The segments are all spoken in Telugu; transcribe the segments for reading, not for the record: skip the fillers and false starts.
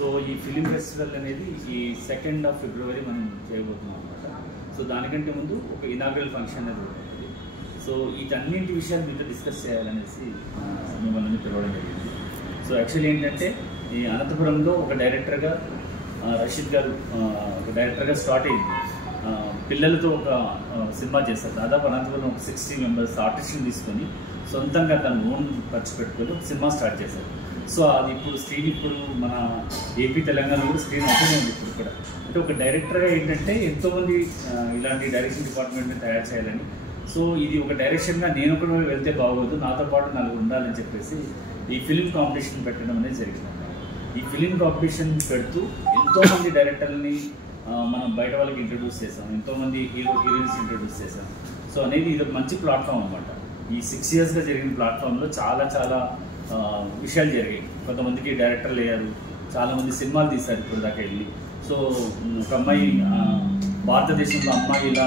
సో ఈ ఫిలిం ఫెస్టివల్ అనేది ఈ 2nd of February మనం చేయబోతున్నాం అనమాట. సో దానికంటే ముందు ఒక ఇనాగ్రల్ ఫంక్షన్ అనేది ఉంటుంది. సో వీటన్నింటి విషయాలు మీతో డిస్కస్ చేయాలనేసి మిమ్మల్ని పిలవడం జరిగింది. సో యాక్చువల్లీ ఏంటంటే ఈ అనంతపురంలో ఒక డైరెక్టర్గా రషీద్ గారు ఒక డైరెక్టర్గా స్టార్ట్ అయింది. పిల్లలతో ఒక సినిమా చేస్తారు. దాదాపు అనంతపురం ఒక 60 members ఆర్టిస్ట్ని తీసుకొని సొంతంగా తను ఓన్ ఖర్చు పెట్టుకొని ఒక సినిమా స్టార్ట్ చేశారు. సో అది ఇప్పుడు స్క్రీన్ ఇప్పుడు మన ఏపీ తెలంగాణ కూడా స్క్రీన్ అవుతూనే ఉంది ఇప్పుడు కూడా. అంటే ఒక డైరెక్టర్గా ఏంటంటే ఎంతోమంది ఇలాంటి డైరెక్షన్ డిపార్ట్మెంట్ని తయారు చేయాలని. సో ఇది ఒక డైరెక్షన్గా నేను కూడా వెళ్తే బాగోదు, నాతో పాటు నలుగురు ఉండాలని చెప్పేసి ఈ ఫిలిం కాంపిటీషన్ పెట్టడం అనేది జరిగింది. ఈ ఫిలిం కాంపిటీషన్ పెడుతూ ఎంతోమంది డైరెక్టర్లని మనం బయట వాళ్ళకి ఇంట్రడ్యూస్ చేసాం, ఎంతోమంది హీరోయిన్స్ ఇంట్రడ్యూస్ చేసాం. సో అనేది ఇది ఒక మంచి ప్లాట్ఫామ్ అనమాట. ఈ 6 yearsగా జరిగిన ప్లాట్ఫామ్లో చాలా చాలా విషయాలు జరిగాయి. కొంతమందికి డైరెక్టర్లు అయ్యారు, చాలామంది సినిమాలు తీశారు ఇప్పుడు దాకా వెళ్ళి. సో ఒక అమ్మాయి భారతదేశంలో అమ్మాయి ఇలా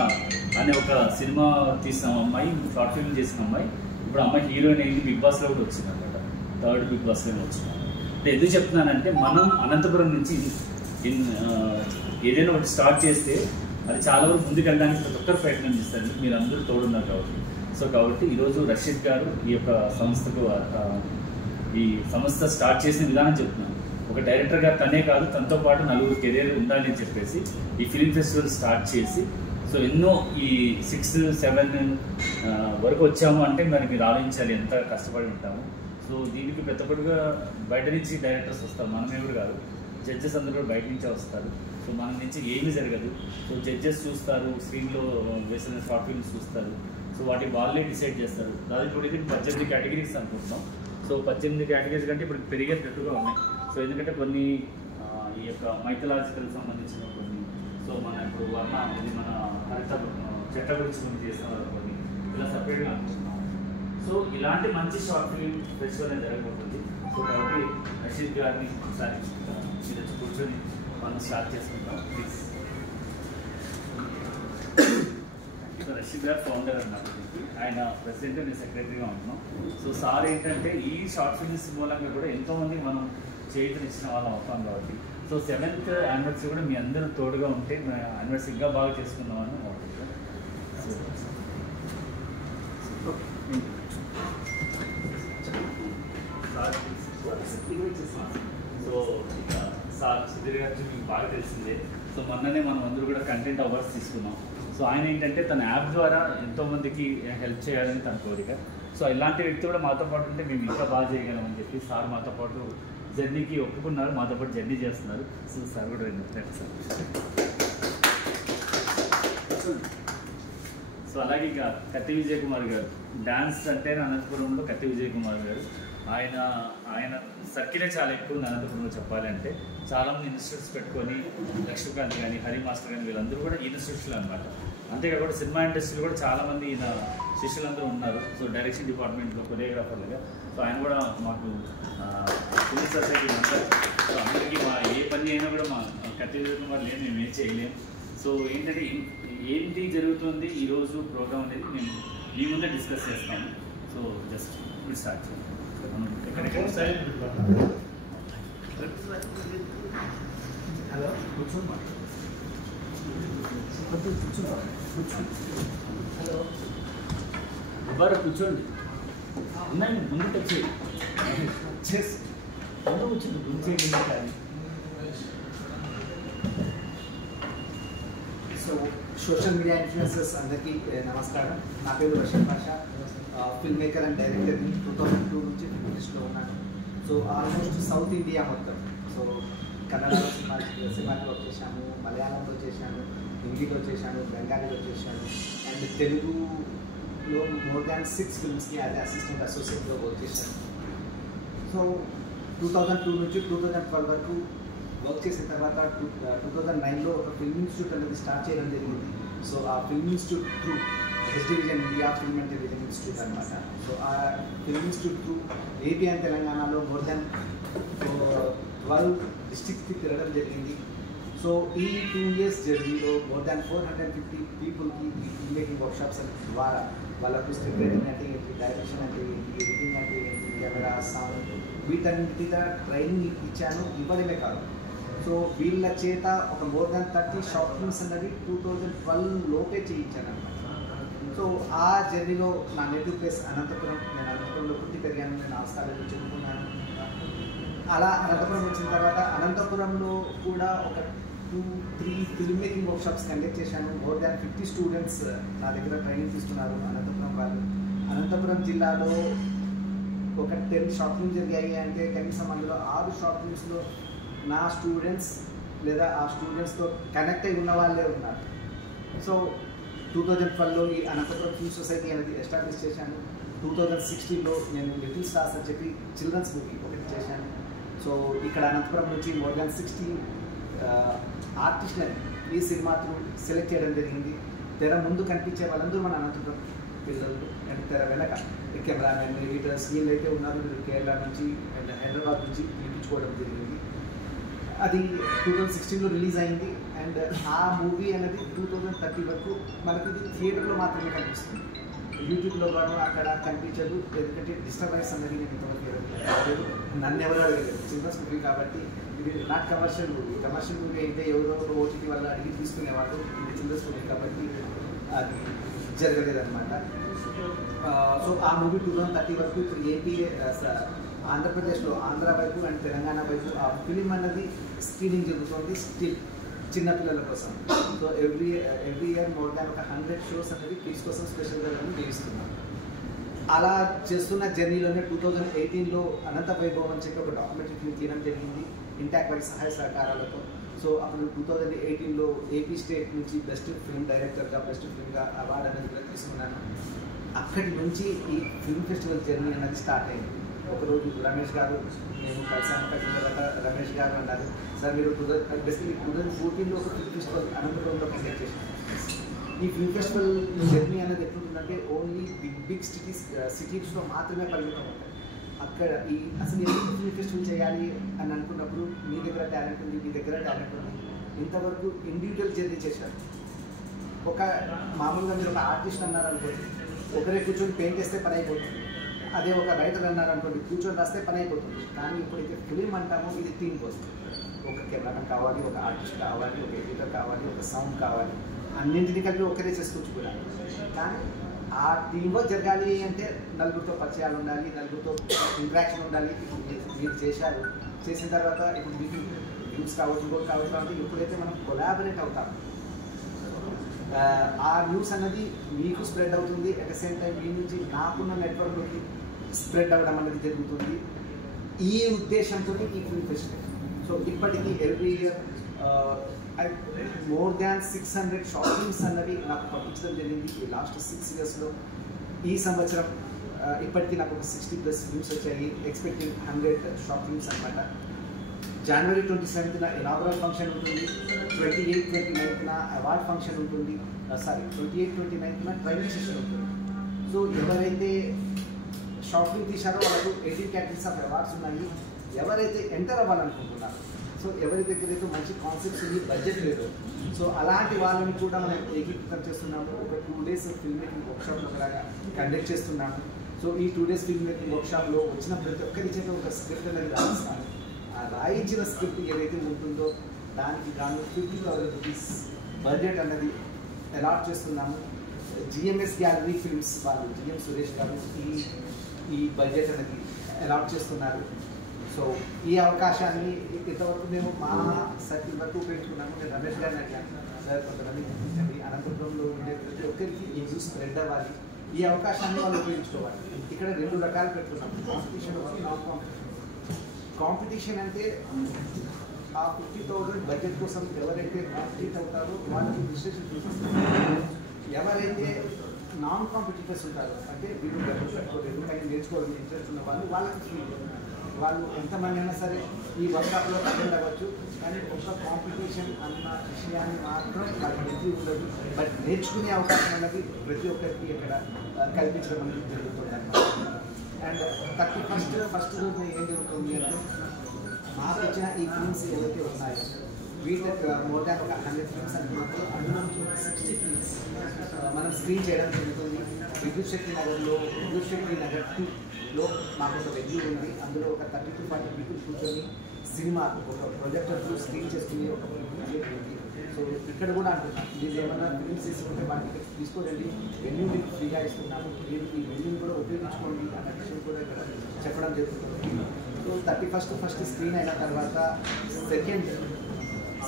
అనే ఒక సినిమా తీసిన అమ్మాయి, షార్ట్ ఫిల్మ్ చేసిన అమ్మాయి, ఇప్పుడు అమ్మాయి హీరోయిన్ అయింది. బిగ్ బాస్లో కూడా వచ్చింది అనమాట. 3rd బిగ్ బాస్లో వచ్చింది. అంటే ఎందుకు చెప్తున్నానంటే మనం అనంతపురం నుంచి ఏదైనా ఒకటి స్టార్ట్ చేస్తే అది చాలా వరకు ముందుకు వెళ్ళడానికి ప్రతి ఒక్కరు ప్రయత్నం చేస్తారు. మీరు అందరూ తోడున్నారు కాబట్టి. సో కాబట్టి ఈరోజు రషీద్ గారు ఈ యొక్క సంస్థకు ఈ సంస్థ స్టార్ట్ చేసిన విధానం చెప్తున్నాను. ఒక డైరెక్టర్గా తనే కాదు, తనతో పాటు నలుగురు కెరీర్ ఉండాలి అని చెప్పేసి ఈ ఫిలిం ఫెస్టివల్ స్టార్ట్ చేసి సో ఎన్నో ఈ 6, 7 వరకు వచ్చాము అంటే మరి మీరు ఆలోచించాలి ఎంత కష్టపడి ఉంటాము. సో దీనికి పెద్దపడిగా బయట నుంచి డైరెక్టర్స్ వస్తారు, మనమే కూడా కాదు. జడ్జెస్ అందరూ కూడా బయట నుంచే వస్తారు. సో మన నుంచి ఏమీ జరగదు. సో జడ్జెస్ చూస్తారు, స్క్రీన్లో వేసిన షార్ట్ ఫిల్మ్స్ చూస్తారు. సో వాటి వాళ్ళే డిసైడ్ చేస్తారు. దాదాపు ఇప్పుడు ఇది 18 కేటగిరీస్ అనుకుంటున్నాం. సో 18 కేటగిరీస్ కంటే ఇప్పుడు పెరిగేటట్టుగా ఉన్నాయి. సో ఎందుకంటే కొన్ని ఈ యొక్క మైథలాజికల్ సంబంధించిన కొన్ని, సో మన ఇప్పుడు వర్ణ ఇది మన హరిత చెట్ల గురించి కొన్ని చేస్తున్నారు కొన్ని, ఇలా సపరేట్గా అనుకుంటున్నాం. సో ఇలాంటి మంచి షార్ట్ ఫిల్మ్ ఫెస్టివల్ అనేది జరగబోతుంది. సో కాబట్టి రషీద్ గారిని ఒకసారి మీరు వచ్చి కూర్చొని మనం స్టార్ట్ చేసుకుంటాం ప్లీజ్. సో రషీద్ గారు ఫౌండర్ అన్నమాట. ఆయన ప్రెసిడెంట్, నేను సెక్రటరీగా ఉంటున్నాం. సో సార్ ఏంటంటే ఈ షార్ట్ ఫిల్మ్స్ మూలంగా కూడా ఎంతోమందికి మనం చేయించిన వాళ్ళం అవుతాం కాబట్టి. సో 7th యానివర్సరీ కూడా మీ అందరూ తోడుగా ఉంటే యానివర్సరీ ఇంకా బాగా చేసుకుందామని అవుతుంది. సో సార్ సుధీర్ గారు మీకు బాగా తెలిసిందే. సో మొన్ననే మనం అందరూ కూడా కంటెంట్ అవార్డ్స్ తీసుకున్నాం. సో ఆయన ఏంటంటే తన యాప్ ద్వారా ఎంతోమందికి హెల్ప్ చేయాలని తన కోరిక. సో ఇలాంటి వ్యక్తి కూడా మాతో పాటు ఉంటే మేము ఇంకా బాగా చేయగలమని చెప్పి సార్ మాతో పాటు జర్నీకి ఒప్పుకున్నారు, మాతో పాటు జర్నీ చేస్తున్నారు. సో సార్ కూడా రండి సార్. సో అలాగే ఇక కత్తి విజయ్ కుమార్ గారు, డ్యాన్స్ అంటే అనంతపురంలో కత్తి విజయ్ కుమార్ గారు ఆయన సర్కిలే చాలా ఎక్కువ అనంతపురంలో చెప్పాలంటే. చాలామంది ఇన్స్టిట్యూట్స్ పెట్టుకొని లక్ష్మీకాంత్ కానీ హరి మాస్టర్ కానీ వీళ్ళందరూ కూడా ఈ ఇన్స్టిట్యూట్లు అనమాట. అంతేకాకుండా సినిమా ఇండస్ట్రీలో కూడా చాలామంది ఈయన శిష్యులందరూ ఉన్నారు. సో డైరెక్షన్ డిపార్ట్మెంట్లో కొరియోగ్రాఫర్లుగా. సో ఆయన కూడా మాకు ఫిల్మ్ సొసైటీ ఉంటారు. సో అందరికీ మా ఏ పని అయినా కూడా మా కత్తి విజయ్ కుమార్ లేదు, మేము ఏం చేయలేము. సో ఏంటంటే ఏంటి జరుగుతుంది ఈరోజు ప్రోగ్రామ్ అనేది మేము మీ ముందే డిస్కస్ చేస్తాము. సో జస్ట్ ఇప్పుడు స్టార్ట్ చేయాలి. హలో కూర్చోండి, హలో ఎవరు కూర్చోండి, ఉన్నాయి ముందు వచ్చేది ముందు వచ్చింది గురించి. సో సోషల్ మీడియా ఇన్ఫ్లుయెన్సర్స్ అందరికీ నమస్కారం. నా పేరు Rasheed Pasha, film maker and డైరెక్టర్ని. 2002 నుంచి ఫిల్మ్ లిస్ట్లో ఉన్నాను. సో ఆల్మోస్ట్ సౌత్ ఇండియా మొత్తం, సో కన్నడలో సినిమాకి వర్క్ చేశాను, మలయాళంలో చేశాను, హిందీలో చేశాను, బెంగాలీలో చేశాను, అండ్ తెలుగులో మోర్ దాన్ 6 ఫిల్మ్స్కి యాజ్ అసిస్టెంట్ అసోసియేట్గా వర్క్ చేశాను. సో 2002 నుంచి 2012 వరకు వర్క్ చేసిన తర్వాత 2009లో ఒక ఫిల్మ్ ఇన్స్టిట్యూట్ అనేది స్టార్ట్ చేయడం జరిగింది. సో ఆ film institute through S division India film and television institute అనమాట. సో ఆ film institute through AP and తెలంగాణలో మోర్ దాన్ 12 డిస్ట్రిక్ట్స్కి తిరగడం జరిగింది. సో ఈ 2 years జర్నీలో మోర్ దాన్ 450 పీపుల్కి ఈ ఫిల్మ్ మేకింగ్ వర్క్షాప్స్ ద్వారా వాళ్ళకు స్క్రిప్ట్ రైటింగ్ అంటే ఏంటి, డైరెక్షన్ అంటే ఏంటి, ఎడిటింగ్ అంటే ఏంటి, కెమెరా, సౌండ్, వీటన్నిటి మీద ట్రైనింగ్ ఇచ్చాను, ఇవ్వడమే కాదు. సో వీళ్ళ చేత ఒక మోర్ దాన్ 30 షార్ట్ ఫిల్మ్స్ అన్నది 2012 లోపే చేయించాను అనమాట. సో ఆ జర్నీలో నా నేటివ్ ప్లేస్ అనంతపురం, నేను అనంతపురంలో పుట్టి పెరిగాను, నేను ఆర్ట్స్ కాలేజ్లో చదువుకున్నాను. అలా అనంతపురం వచ్చిన తర్వాత అనంతపురంలో కూడా ఒక 2-3 ఫిల్మ్ మేకింగ్ వర్క్షాప్స్ కండక్ట్ చేశాను. మోర్ దాన్ 50 స్టూడెంట్స్ నా దగ్గర ట్రైనింగ్ తీసుకున్నారు అనంతపురం వాళ్ళు. అనంతపురం జిల్లాలో ఒక 10 షార్ట్ ఫిల్మ్స్ జరిగాయి అంటే కనీసం అందులో 6 షార్ట్ ఫిల్మ్స్లో నా స్టూడెంట్స్ లేదా ఆ స్టూడెంట్స్తో కనెక్ట్ అయి ఉన్న వాళ్ళే ఉన్నారు. సో 2012లో ఈ అనంతపురం ఫిల్మ్ సొసైటీ అనేది ఎస్టాబ్లిష్ చేశాను. 2016లో నేను లిటిల్ స్టార్స్ అని చెప్పి చిల్డ్రన్స్ మూవీ ఒకటి చేశాను. సో ఇక్కడ అనంతపురం నుంచి మోర్ దాన్ 60 ఆర్టిస్ట్లని ఈ సినిమా త్రూ సెలెక్ట్ చేయడం జరిగింది. తెర ముందు కనిపించే వాళ్ళందరూ మన అనంతపురం పిల్లలు అండ్ తెర వెనక కెమెరామెన్, ఎడిటర్స్ వీళ్ళైతే ఉన్నారు కేరళ నుంచి అండ్ హైదరాబాద్ నుంచి పిలిపించుకోవడం జరిగింది. అది 2016లో రిలీజ్ అయింది. అండ్ ఆ మూవీ అనేది 2030 వరకు మనకి ఇది థియేటర్లో మాత్రమే కనిపిస్తుంది, యూట్యూబ్లో కానీ అక్కడ కనిపించదు. ఎందుకంటే డిస్టర్బెన్స్ అనేది నేను ఇంతవరకు నన్ను ఎవరు అడగలేదు. చిల్డ్రన్స్ మూవీ కాబట్టి ఇది not commercial movie. Commercial movie అయితే ఎవరో ఓటీటీ వల్ల అడిగి తీసుకునేవాళ్ళు. ఇది చిల్డ్రన్స్ మూవీ కాబట్టి అది జరగలేదన్నమాట. సో ఆ మూవీ 2030 వరకు ఇప్పుడు ఏపీ ఆంధ్రప్రదేశ్లో ఆంధ్ర వైపు అండ్ తెలంగాణ వైపు ఆ ఫిలిం అన్నది స్క్రీనింగ్ జరుగుతుంది స్టిల్ చిన్నపిల్లల కోసం. So every year more than ఒక 100 షోస్ అనేది కిడ్స్ కోసం స్పెషల్గా చేయిస్తున్నాం. అలా చేస్తున్న జర్నీలోనే 2018లో అనంత వైభవం అని చెప్పి ఒక డాక్యుమెంటరీ ఫిల్మ్ తీయడం జరిగింది ఇంటాక్ట్ వారి సహాయ సహకారాలతో. సో అప్పుడు 2018లో ఏపీ స్టేట్ నుంచి బెస్ట్ ఫిల్మ్ డైరెక్టర్గా, బెస్ట్ ఫిల్మ్గా అవార్డు అనేది కూడా తీసుకున్నాను. అక్కడి నుంచి ఈ ఫిల్మ్ ఫెస్టివల్ జర్నీ అనేది స్టార్ట్ అయింది. ఒకరోజు రమేష్ గారు నేను కలిసాను. కలిసిన తర్వాత రమేష్ గారు అన్నారు, సార్ మీరు బేసికలీ 2014లో ఒక ఫిల్మ్ ఫెస్టివల్ అనంతపురంలో కండక్ట్ చేశాను. ఈ ఫిల్మ్ ఫెస్టివల్ జర్నీ అనేది ఎట్లుంటుందంటే ఓన్లీ బిగ్ సిటీస్లో మాత్రమే పరిమితం ఉంటాయి. అక్కడ ఈ అసలు ఎందుకు ఫిల్మ్ ఫెస్టివల్ చేయాలి అని అనుకున్నప్పుడు మీ దగ్గర టాలెంట్ ఉంది, మీ దగ్గర టాలెంట్ ఉంది, ఇంతవరకు ఇండివిజువల్ జర్నీ చేశారు. ఒక మామూలుగా మీరు ఒక ఆర్టిస్ట్ అన్నారు అనుకోండి, ఒకరే కూర్చొని పెయింట్ వేస్తే పని అయిపోతుంది. అదే ఒక రైటర్ అన్నారు అనుకోండి, కూర్చొని రాస్తే పని అయిపోతుంది. కానీ ఇప్పుడైతే ఫిలిం అంటామో ఇది టీం కోసం. ఒక కెమెరామెన్ కావాలి, ఒక ఆర్టిస్ట్ కావాలి, ఒక ఎడిటర్ కావాలి, ఒక సౌండ్ కావాలి, అన్నింటినీ కలిపి ఒకరే చేసుకోవచ్చు కూడా. కానీ ఆ టీంలో జరగాలి అంటే నలుగురితో పరిచయాలు ఉండాలి, నలుగురితో ఇంటరాక్షన్ ఉండాలి. ఇప్పుడు మీరు చేసిన తర్వాత ఇప్పుడు మీకు న్యూస్ కావచ్చు, ఇంకోటి కావచ్చు అంటే ఎప్పుడైతే మనం కొలాబరేట్ అవుతాం ఆ న్యూస్ అన్నది మీకు స్ప్రెడ్ అవుతుంది. అట్ ద సేమ్ టైం మీ నుంచి నాకున్న నెట్వర్క్లోకి స్ప్రెడ్ అవ్వడం అనేది జరుగుతుంది. ఈ ఉద్దేశంతో ఈ ఫిల్మ్ ఫెస్టివల్. సో ఇప్పటికీ every year more than 600 short films అన్నవి నాకు పంపించడం జరిగింది ఈ లాస్ట్ 6 ఇయర్స్లో. ఈ సంవత్సరం ఇప్పటికీ నాకు ఒక 60+ ఫిల్మ్స్ వచ్చాయి. ఎక్స్పెక్టింగ్ 100 షార్ట్ ఫిల్మ్స్ అనమాట. జనవరి 27న ఇనాగరల్ ఫంక్షన్ ఉంటుంది, 28-29న అవార్డ్ ఫంక్షన్ ఉంటుంది, 28-29న ట్రైనింగ్ సెషన్ ఉంటుంది. సో ఎవరైతే షార్ట్ ఫిల్మ్ తీశారో వాళ్ళకు 18 కేటగిరీస్ ఆఫ్ అవార్డ్స్ ఉన్నాయి. ఎవరైతే ఎంటర్ అవ్వాలనుకుంటున్నారో, సో ఎవరి దగ్గర అయితే మంచి కాన్సెప్ట్స్ ఉంది, బడ్జెట్ లేదు, సో అలాంటి వాళ్ళని కూడా మనం ఏకీకృతం చేస్తున్నాము. ఒక 2 days ఫిల్మ్ మేకింగ్ వర్క్షాప్ లాగా కండక్ట్ చేస్తున్నాము. సో ఈ 2 days ఫిల్మ్ మేకింగ్ వర్క్షాప్లో వచ్చిన ప్రతి ఒక్కరి చేత ఒక స్క్రిప్ట్ అనేది రాయిస్తాను. ఆ రాయించిన స్క్రిప్ట్ ఏదైతే ఉంటుందో దానికి గాను 50,000 రూపీస్ బడ్జెట్ అనేది అలాట్ చేస్తున్నాము. జిఎంఎస్ గ్యాలరీ ఫిల్మ్స్ వాళ్ళు జిఎం సురేష్ గారు ఈ బడ్జెట్ అనేది అలాట్ చేస్తున్నారు. సో ఈ అవకాశాన్ని ఇంతవరకు మేము మా సర్కిల్ వరకు ఉపయోగించుకున్నాము. నేను రమేష్ గారిని అడిగాను, సార్ కొంతమంది పంపించండి, అనంతపురంలో ఉండే ప్రతి ఒక్కరికి ఈ న్యూస్ స్ప్రెడ్ అవ్వాలి, ఈ అవకాశాన్ని వాళ్ళు ఉపయోగించుకోవాలి. ఇక్కడ 2 రకాలు పెట్టుకున్నాము, కాంపిటీషన్, నాన్ కాంపిటీషన్. కాంపిటీషన్ అంటే ఆ 50,000 బడ్జెట్ కోసం ఎవరైతే కాంపిటీట్ అవుతారో వాళ్ళకి రిజిస్ట్రేషన్ చూపిస్తారు. ఎవరైతే నాన్ కాంపిటీటర్స్ ఉంటారో అంటే వీళ్ళు డబ్బులు పెట్టుకోలేదు కానీ నేర్చుకోవాలని ఇంట్రెస్ట్ ఉన్న వాళ్ళకి ఫ్రీ. వాళ్ళు ఎంతమంది అయినా సరే ఈ వర్క్షాప్లో అటెండ్ అవ్వచ్చు. కానీ ఒక కాంపిటీషన్ అన్న విషయాన్ని మాత్రం వాళ్ళకి ఎంట్రీ ఉండదు. బట్ నేర్చుకునే అవకాశం అన్నది ప్రతి ఒక్కరికి ఇక్కడ కల్పించడం అనేది జరుగుతుంది అన్నమాట. అండ్ 31st రోజు ఏం జరుగుతుంది అంటే మాకు వచ్చిన ఈ ఫిల్మ్స్ ఏవైతే ఉన్నాయో వీటికి మోర్ దాన్ ఒక 100 ఫిల్మ్స్ అనుకున్నప్పుడు అందులో 60 ఫిల్మ్స్ మనం స్క్రీన్ చేయడం జరుగుతుంది. విద్యుత్ శక్తి నగర్లో విద్యుత్ శక్తి నగర్ 2లో మాకు ఒక వెన్యూ ఉంది. అందులో ఒక 30 to 40 పీపుల్ కూర్చొని సినిమా ఒక ప్రొజెక్టర్లో స్క్రీన్ చేసుకుని ఒక ఉంది. సో ఇక్కడ కూడా అంటున్నాం, మీరు ఏమైనా ఫిల్మ్స్ తీసుకుంటే మా టికెట్స్ తీసుకోండి, వెన్యూ మీకు ఫ్రీగా ఇస్తున్నాము, మీరు ఈ వెన్యూని కూడా ఉపయోగించుకోండి అన్న విషయం కూడా ఇక్కడ చెప్పడం జరుగుతుంది. సో 31st స్క్రీన్ అయిన తర్వాత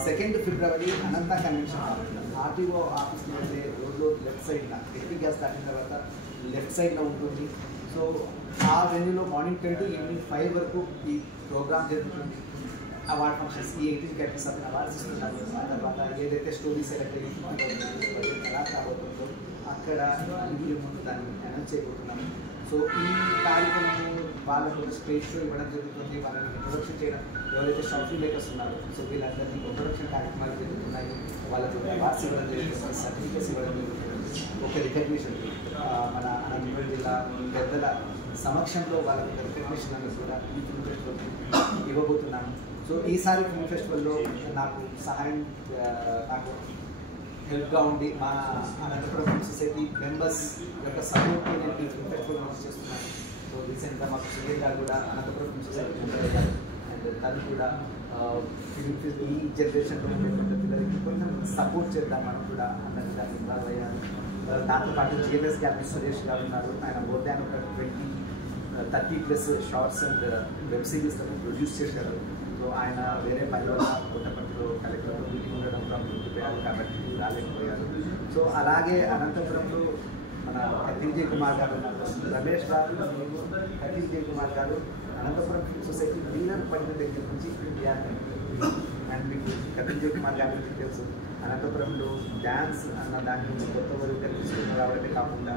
సెకండ్ ఫిబ్రవరి అనంత కన్వెన్షన్ ఆర్టీఓ ఆఫీస్లో ఉండే రోడ్లో లెఫ్ట్ సైడ్న ఎలక్ట్రిక్ గ్యాస్ దాటిన తర్వాత లెఫ్ట్ సైడ్లో ఉంటుంది. సో ఆ వెన్యూలో మార్నింగ్ 10 to ఈవినింగ్ 5 వరకు ఈ ప్రోగ్రామ్ జరుగుతుంది. అవార్డ్ ఫంక్షన్స్ ఈ 18 క్యాటగిరీస్ అవార్డ్స్ ఇస్తున్నారు. ఆ తర్వాత ఏదైతే స్టోరీ సెలెక్ట్ అయ్యి ఎలా కాబోతుందో అక్కడ రివ్యూ ముందు దాన్ని అనౌన్స్ చేయబోతున్నాము. సో ఈ కార్యక్రమం వాళ్ళకు స్పేస్ ఇవ్వడం జరుగుతుంది, వాళ్ళని ఇంట్రొడక్షన్ చేయడం, ఎవరైతే షార్ట్ ఫిల్మ్ మేకర్స్ ఉన్నారో సో వీళ్ళందరినీ ఇంట్రొడక్షన్ కార్యక్రమాలు జరుగుతున్నాయి. వాళ్ళకి అవార్డ్స్ ఇవ్వడం జరుగుతుంది, సర్టిఫికేట్స్ ఇవ్వడం జరుగుతుంది. ఒక రికగ్నిషన్ మన అనంతపురం జిల్లా పెద్దల సమక్షంలో వాళ్ళకి రికగ్నిషన్ అనేది కూడా ఈ ఫిల్మ్ ఫెస్టివల్ ఇవ్వబోతున్నాను. సో ఈసారి ఫిల్మ్ ఫెస్టివల్లో నాకు సహాయం నాకు హెల్ప్గా ఉండి మా అనంతపురం ఫిల్మ్ సొసైటీ మెంబర్స్ యొక్క సపోర్ట్తో నేను ఈ ఫిల్మ్ ఫెస్టివల్ లాంచ్ చేస్తున్నాను. సో రీసెంట్గా మాకు సునీల్ గారు కూడా అనంతపురం ఫిల్మ్ సొసైటీ మెంబర్ అయ్యారు. అండ్ తను కూడా ఈ జనరేషన్లో ఉండేటువంటి పిల్లలకి కొంచెం సపోర్ట్ చేద్దాం మనం కూడా అన్నట్టుగా ఇన్వాల్వ్ అయ్యారు. దాంతోపాటు జిఎంఎస్ గ్యాలరీ సురేష్ గారు ఉన్నారు. ఆయన మోర్ దాన్ ఒక 30+ shorts and web series produce చేశారు. సో ఆయన వేరే పని వల్ల కొత్తపట్టిలో కలెక్టర్తో మీటింగ్ ఉండడం ముందుకుపోయారు కాబట్టి రాలేకపోయారు. సో అలాగే అనంతపురంలో మన కపిల్ జయ్ కుమార్ గారు, రమేష్ గారు, కపిల్ జయ్ కుమార్ గారు అనంతపురం ఫిల్మ్ సొసైటీ లీడర్ పడిన దగ్గర నుంచి అండ్ మీకు కపిల్ జయ్ కుమార్ గారి తెలుసు. అనంతపురంలో డ్యాన్స్ అన్న దాని నుంచి కొత్త వరకు తీసుకుని రావడమే కాకుండా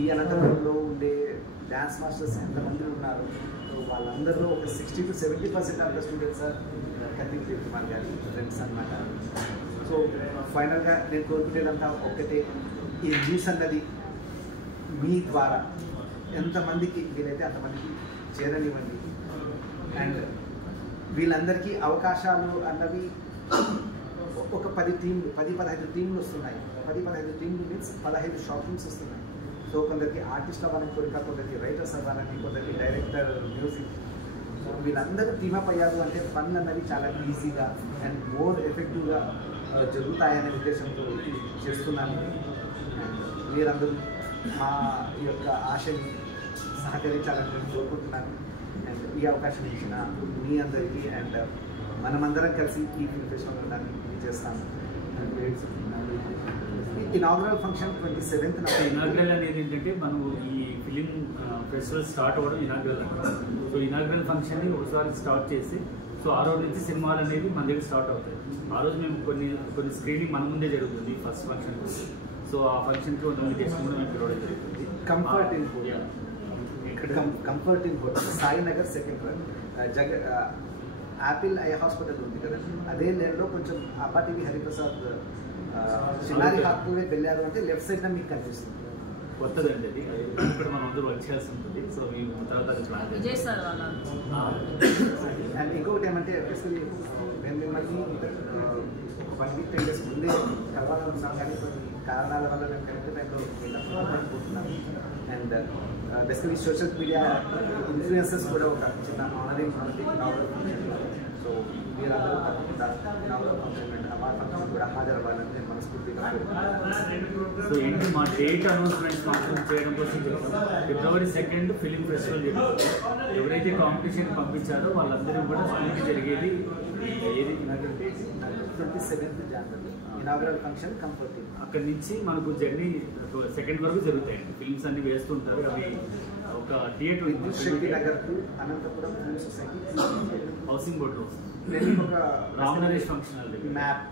ఈ అనంతపురంలో ఉండే డ్యాన్స్ మాస్టర్స్ ఎంతమంది ఉన్నారు, సో వాళ్ళందరిలో ఒక 60 to 70% of the students are Kapil Jay Kumar గారి ఫ్రెండ్స్ అన్నమాట. సో ఫైనల్గా నేను కోరుకునేదంతా ఒక్కటే, ఈ న్యూస్ అన్నది మీ ద్వారా ఎంతమందికి వీలైతే అంతమందికి చేరనివ్వండి. అండ్ వీళ్ళందరికీ అవకాశాలు అన్నవి ఒక 10-15 టీంలు వస్తున్నాయి. 10-15 టీంలు మీన్స్ 15 షార్ట్ ఫిల్మ్స్ వస్తున్నాయి. సో కొందరికి ఆర్టిస్ట్ అవ్వాలని కోరిక, కొందరికి రైటర్స్ అవ్వాలని, కొందరికి డైరెక్టర్, మ్యూజిక్. సో వీళ్ళందరూ టీమప్ అయ్యారు అంటే ఫన్ అన్నది చాలా ఈజీగా అండ్ మోర్ ఎఫెక్టివ్గా జరుగుతాయనే ఉద్దేశంతో చేస్తున్నాను. అండ్ మీరందరూ మా యొక్క ఆశని సహకరించాలని నేను కోరుకుంటున్నాను. అండ్ ఈ అవకాశం ఇచ్చిన మీ అందరికీ అండ్ మనమందరం కలిసి ఈ ఫిల్మ్ ఫెస్టివల్ దాన్ని చేస్తాము. Inaugural function 27th. ఇనాగ్రల్ అనేది ఏంటంటే మనం ఈ ఫిలిం ఫెస్టివల్ స్టార్ట్ అవ్వడం ఇనాగ్రల్ అంటారు. సో ఇనాగ్రల్ ఫంక్షన్ని ఒకసారి స్టార్ట్ చేసి సో ఆ రోజు నుంచి సినిమాలు అనేది మన దగ్గర స్టార్ట్ అవుతాయి. ఆ రోజు మేము కొన్ని స్క్రీనింగ్ మన ముందే జరుగుతుంది ఫస్ట్ ఫంక్షన్. సో ఆ ఫంక్షన్కి కొంతమంది గెస్ట్ కూడా మేము పిలవడం జరుగుతుంది. Comfort in hotel Sainagar 2nd floor Apple eye hospital ఉంది కదండి, అదే లేన్లో కొంచెం అపాటివి హరిప్రసాద్ చిన్నారి హాస్పిటల్ వెళ్ళారు అంటే లెఫ్ట్ సైడ్న మీకు కనిపిస్తుంది. కొత్తదండి అది, ఇక్కడ మనం అందరూ వర్క్ చేయాల్సి ఉంటుంది. సో మేము తర్వాత అండ్ ఇంకొకటి ఏమంటే ఎస్పెషల్లీ మేము మిమ్మల్ని 1 week 10 days ముందే కలవాలనుకున్నాం, కానీ కొన్ని కారణాల వల్ల మేము కరెక్ట్ టైంలో వెళ్ళకపోతున్నాం. And basically social media influencers కూడా ఒక చిన్న ఆనరింగ్ ఉంది ఇనాగ్రల్ ఫంక్షన్లో. సో మీరందరూ తప్పకుండా inaugural function and award function కూడా హాజరవ్వాలని నేను మనస్ఫూర్తిగా కోరుకుంటున్నాను. సో ఏంటి మా డేట్ అనౌన్స్మెంట్స్ మాత్రం చేయడం కోసం February 2nd ఫిలిం ఫెస్టివల్ జరుగుతుంది. ఎవరైతే కాంపిటీషన్ పంపించారో వాళ్ళందరూ కూడా స్కూల్కి జరిగేది ఏది 27th January inaugural function comfort. అక్కడి నుంచి మనకు జర్నీ 2nd వరకు జరుగుతాయండి. ఫిల్మ్స్ అన్ని వేస్తుంటారు. అవి ఒక theatre Shakti Nagar Anantapuram film society housing బోర్డులో ఒక Ramanaresh function hall map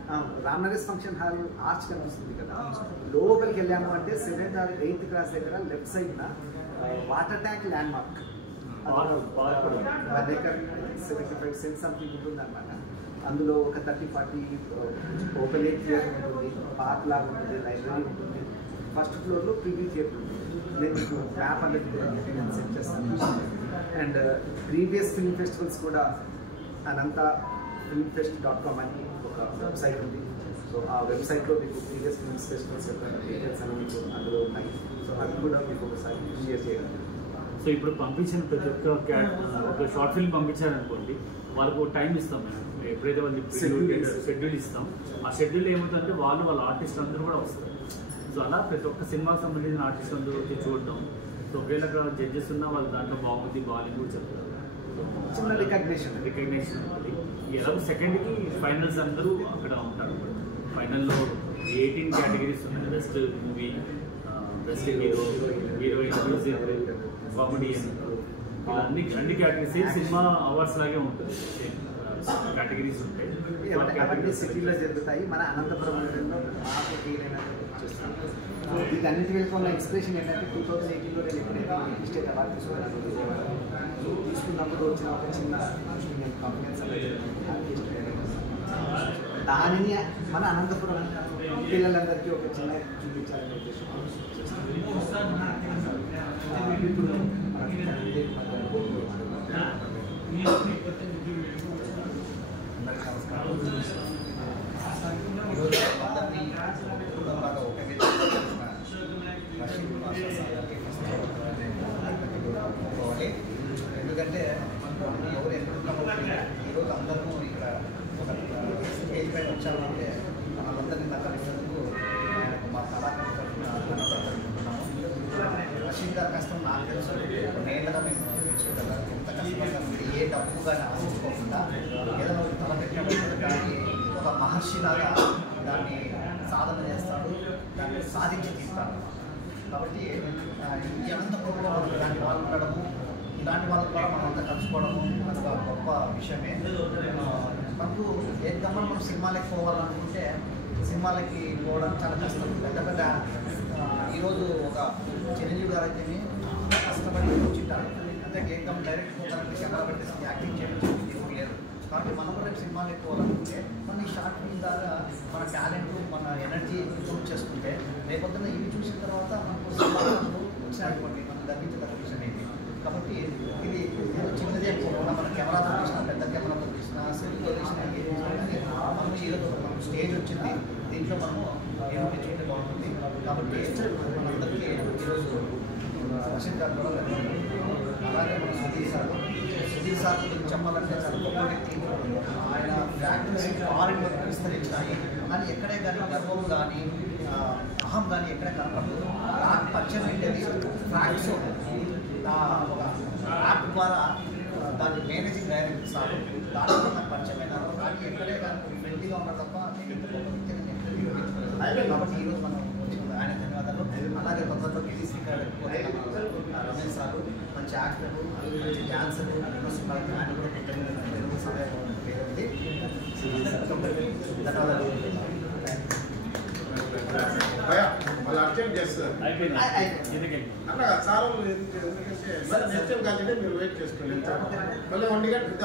Ramanaresh function hall arch కనిపిస్తుంది కదా, లోపలికి వెళ్ళాము అంటే 7th or 8th క్లాస్ దగ్గర లెఫ్ట్ సైడ్న water tank land mark 75 cents something ఉంటుంది అనమాట. అందులో ఒక 30-40 ఓపెన్ ఎయిర్ థియేటర్ ఉంటుంది, పార్క్ లాగా ఉంటుంది, లైబ్రరీ ఉంటుంది. ఫస్ట్ ఫ్లోర్లో ప్రీవ్యూ థియేటర్ ఉంటుంది. నేను మీకు మ్యాప్ అనేది నేను సెట్ చేస్తాను. అండ్ ప్రీవియస్ ఫిల్మ్ ఫెస్టివల్స్ కూడా అనంత filmfest.com అని ఒక వెబ్సైట్ ఉంది. సో ఆ వెబ్సైట్లో మీకు ప్రీవియస్ ఫిల్మ్స్ ఫెస్టివల్స్ యొక్క డీటెయిల్స్ అన్ని మీకు అందులో ఉన్నాయి. సో అవి కూడా మీకు ఒకసారి షేర్ చేయండి. సో ఇప్పుడు పంపించిన ప్రతి ఒక్క ఒక షార్ట్ ఫిల్మ్ పంపించారనుకోండి, వాళ్ళకు టైం ఇస్తాం మేము. ఎప్పుడైతే వాళ్ళు షెడ్యూల్ ఇస్తాం, ఆ షెడ్యూల్ ఏమవుతుందంటే వాళ్ళ ఆర్టిస్ట్ అందరూ కూడా వస్తారు. సో అలా ప్రతి ఒక్క సినిమాకి సంబంధించిన ఆర్టిస్ట్ అందరూ వచ్చి చూడడం. సో ఒకవేళ అక్కడ జడ్జెస్ ఉన్నా వాళ్ళు దాంట్లో బాగుంది బాగాలేదు కూడా చెప్తారు. చిన్న రికగ్నిషన్ ఉంటుంది. ఎలాగో సెకండ్కి ఫైనల్స్ అందరూ అక్కడ ఉంటారు. ఫైనల్లో 18 కేటగిరీస్ ఉన్నాయి. Best movie, best hero, heroine, music, comedy, ఇలా అన్ని కేటగిరీస్ సినిమా అవార్డ్స్ లాగే ఉంటుంది. కేటగిరీస్ ఉంటాయి. సిటీలో జరుగుతాయి. మన అనంతపురం వీటన్నిటి వెళ్ళుకున్న ఇన్స్పిరేషన్ ఏంటంటే 2018లో నేను ఎప్పుడైతే స్టేట్ అవార్డు తీసుకున్నప్పుడు వచ్చిన ఒక చిన్న కాన్ఫిడెన్స్ దానిని మన అనంతపురం పిల్లలందరికీ ఒక చిన్న చూపించాలనే ఉద్దేశం. ఇప్పుడు నమస్కారం. ఈరోజు అందరినీ కుటుంబంలాగా ఒక ఒప్పుకోవాలి. ఎందుకంటే ఎవరు ఎక్కడున్నప్పుడు ఈరోజు అందరూ ఇక్కడ ఒక స్టేజ్ పైన వచ్చామంటే వాళ్ళందరినీ కలిసినందుకు మా కళాకారులు అనుకుంటున్నాము. రషీద్ గారి కష్టం నాకు తెలుసు. నేళ్ళగా మేము కదా ఎంత కష్టపడతామంటే ఏ డబ్బు కానీ ఆశించుకోకుండా ఏదైనా తలపెట్టినప్పుడు దాన్ని ఒక మహర్షిలాగా దాన్ని సాధన చేస్తాడు, దాన్ని సాధించి తీస్తాడు. కాబట్టి ఎంత గొప్పగా దాన్ని పాల్గొనడము, ఇలాంటి వాళ్ళ ద్వారా మనం అంతా కలుసుకోవడము అది ఒక గొప్ప విషయమే. మనకు ఏదమ్మా మనం సినిమాలకి పోవాలనుకుంటే సినిమాలకి పోవడం చాలా కష్టం. పెద్ద పెద్ద ఈరోజు ఒక చిరంజీవి గారు అయితే కష్టపడి కూర్చుంటారు. అంటే ఏకం డైరెక్ట్ పోతారంటే కెమెరా పెట్టేసి యాక్టింగ్ చేయడం లేదు. కాబట్టి మనం కూడా సినిమాలు ఎక్కువాలనుకుంటే మన ఈ షార్ట్ ఫిల్మ్ ద్వారా మన టాలెంట్, మన ఎనర్జీ ప్రూవ్ చేసుకుంటే రేపొద్దున ఇవి చూసిన తర్వాత మనకు సినిమాలు వచ్చినటువంటి మనం తగ్గించదగ్గ విషయం ఏంటి. కాబట్టి ఇది చిన్నది అనుకోకుండా మన కెమెరాతో తీసినా, పెద్ద కెమెరాతో తీసినా, సెల్తో తీసినా, ఏ తీసినా మనం ఈరోజు మనకు స్టేజ్ వచ్చింది, దీంట్లో మనము ఏమి చూస్తే బాగుంటుంది. కాబట్టి మనందరికీ ఈరోజు రషీద్ గారు కూడా అలాగే మన సుధీర్ సార్ గురించి చెప్పాలంటే చాలా గొప్ప వ్యక్తి. ఆయన ఫ్యాక్టరీస్ ఫారిన్ విస్తరించినాయి కానీ ఎక్కడే కానీ గర్వం కానీ అహం కానీ ఎక్కడే కనపడదు. నాకు పరిచయం ఏంటది ఫ్యాక్ట్స్ ఒక యాప్ ద్వారా దాన్ని మేనేజింగ్ డైరెక్టర్ సార్ దాంట్లో నాకు పరిచయమైనారు. కానీ ఎక్కడే కానీ ఫ్రెండ్లీగా ఉన్నారు తప్ప నేను ఇంత గొప్ప వ్యక్తిని కాబట్టి ఈరోజు మనం ఆయన ధన్యవాదాలు. అలాగే కొత్తలో కెడిసి రమేష్ సార్ మంచి యాక్టర్, మంచి డాన్సర్, ఎన్నో సినిమాలకి ఆయన కూడా సమయం పేరుంది. ధన్యవాదాలు. వాళ్ళు అర్జెంట్ చేస్తారు అలా సార్ ఎందుకంటే నెక్స్ట్ టైం కాదంటే మీరు వెయిట్ చేసుకోండి. మళ్ళీ 1 గంట